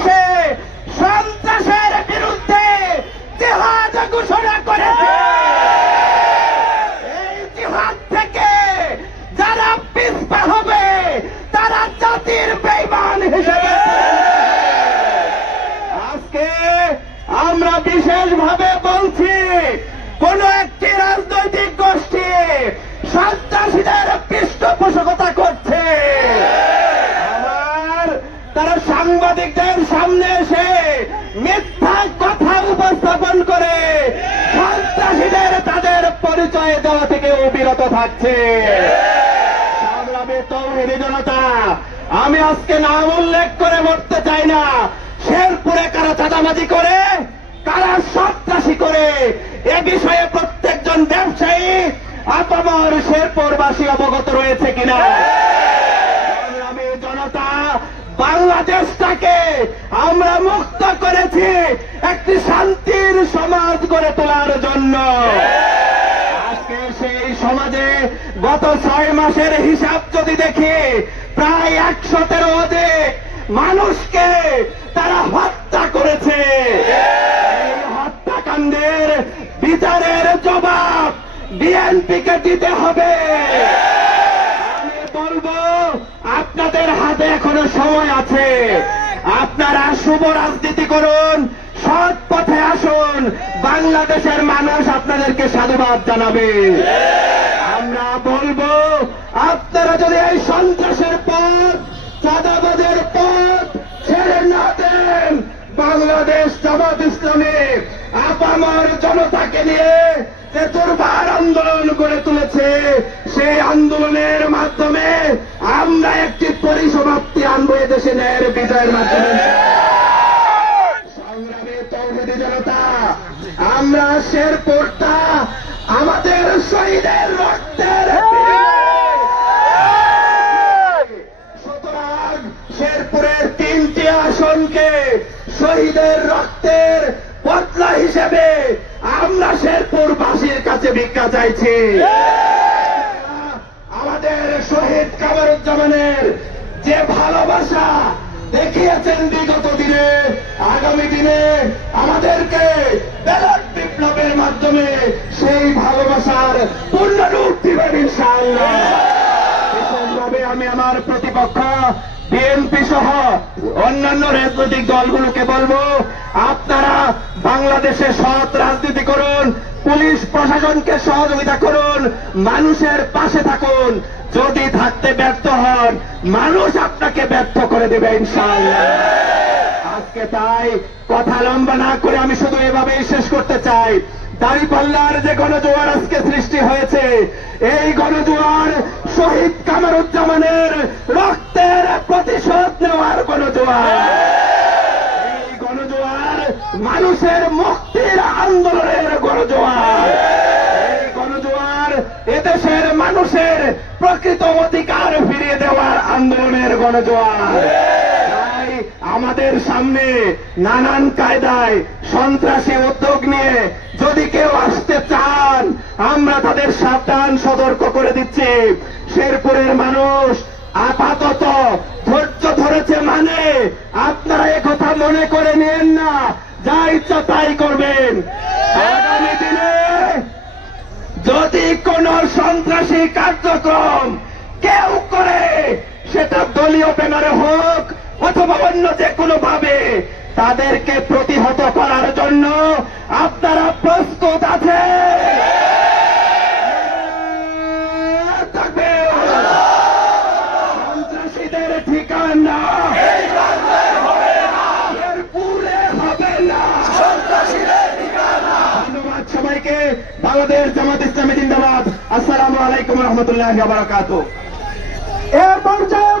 বাংলাদেশে সন্ত্রাসের বিরুদ্ধে জিহাদ ঘোষণা করেছে। এই জিহাদ থেকে যারা পিছপা হবে তারা জাতির বেঈমান হিসেবে। আজকে আমরা বিশেষভাবে বলছি, কোন একটি রাজনৈতিক গোষ্ঠী সন্ত্রাসীদের পৃষ্ঠপোষকতা করছে, আবার তারা সাংবাদিকদের সামনে এসে মিথ্যা কথা উপস্থাপন করে সন্ত্রাসীদের তাদের পরিচয় দেওয়া থেকে বিরত থাকছে। সংগ্রামী তৌহিদি জনতা, আমি আজকে নাম উল্লেখ করে বলতে চাই না শেরপুরে কারা চাঁদাবাজি করে, কারা সন্ত্রাসী করে, এ বিষয়ে প্রত্যেকজন ব্যবসায়ী আপামর শেরপুরবাসী অবগত রয়েছে কিনা। সংগ্রামী জনতা, বাংলাদেশটাকে আমরা মুক্ত করেছি একটি শান্তির সমাজ গড়ে তোলার জন্য। আজকে সেই সমাজে গত 6 মাসের হিসাব যদি দেখি, প্রায় 113 অধিক মানুষকে তারা হত্যা করেছে। এই হত্যাকাণ্ডের বিচারের জবাব বিএনপিকে দিতে হবে। আমি বলবো, আপনাদের হাতে এখনো সময় আছে, আপনারা শুভ রাজনীতি করুন, সৎ পথে আসুন, বাংলাদেশের মানুষ আপনাদেরকে সাধুবাদ জানাবে। আমরা বলবো, আপনারা যদি এই সন্ত্রাসের পথ, চাঁদাবাজের পথ ছেড়ে না দেন, বাংলাদেশ জামাত ইসলামী আপামর জনতাকে নিয়ে যে দুর্বার আন্দোলন গড়ে তুলেছে, সেই আন্দোলনের মাধ্যমে আমরা একটি পরিসমাপ্তি আনবো এদেশে ন্যায়ের বিজয়ের মাধ্যমে। সংগ্রামী তৌহিদি জনতা, আমরা শেরপুরটা আমাদের শহীদের রক্তের, সুতরাং শেরপুরের 3টি আসনকে শহীদের রক্তের বদলা হিসেবে আমরা শেরপুরবাসীর কাছে ভিক্ষা চাইছি। আমাদের শহীদ কামরুজ্জামানের যে ভালোবাসা দেখিয়েছেন বিগত দিনে, আগামী দিনে আমাদেরকে ব্যালট বিপ্লবের মাধ্যমে সেই ভালোবাসার পূর্ণরূপ দিবেন ইনশাআল্লাহ। বিশেষভাবে আমি আমার প্রতিপক্ষ বিএনপি সহ অন্যান্য রাজনৈতিক দলগুলোকে বলবো, আপনারা বাংলাদেশে সৎ রাজনীতি করুন, পুলিশ প্রশাসনকে সহযোগিতা করুন, মানুষের পাশে থাকুন। যদি থাকতে ব্যর্থ হন, মানুষ আপনাকে ব্যর্থ করে দেবে ইনশাআল্লাহ। আজকে তাই কথা লম্বা না করে আমি শুধু এভাবেই শেষ করতে চাই, দাঁড়িপাল্লার যে গণজোয়ার আজকে সৃষ্টি হয়েছে, এই গণজোয়ার শহীদ কামরুজ্জামানের রক্তের প্রতিশোধ নেওয়ার গণজোয়ার। এই গণজোয়ার মানুষের মুক্তির আন্দোলনের গণজোয়ার। এই গণজোয়ার এদেশের মানুষের প্রকৃত অধিকার ফিরিয়ে দেওয়ার আন্দোলনের গণজোয়ার। তাই আমাদের সামনে নানান কায়দায় সন্ত্রাসী উদ্যোগ নিয়ে যদি কেউ আসতে চান, আমরা তাদের সাবধান সতর্ক করে দিচ্ছি। শেরপুরের মানুষ আপাতত ধৈর্য ধরেছে, মানে আপনারা একথা মনে করে নিয়েন না যা ইচ্ছা তাই করবেন। আগামী দিনে যদি কোন সন্ত্রাসী কার্যক্রম কেউ করে, সেটা দলীয় ব্যানারে হোক অথবা অন্য যে কোনো ভাবে, তাদেরকে প্রতিহত করার জন্য আপনারা প্রস্তুত আছেন? সন্ত্রাসীদের ঠিকানা শেরপুরে হবে না। ধন্যবাদ সবাইকে। বাংলাদেশ জামাত ইসলামী জিন্দাবাদ। আসসালামু আলাইকুম রহমতুল্লাহি ওয়া বারাকাতুহু।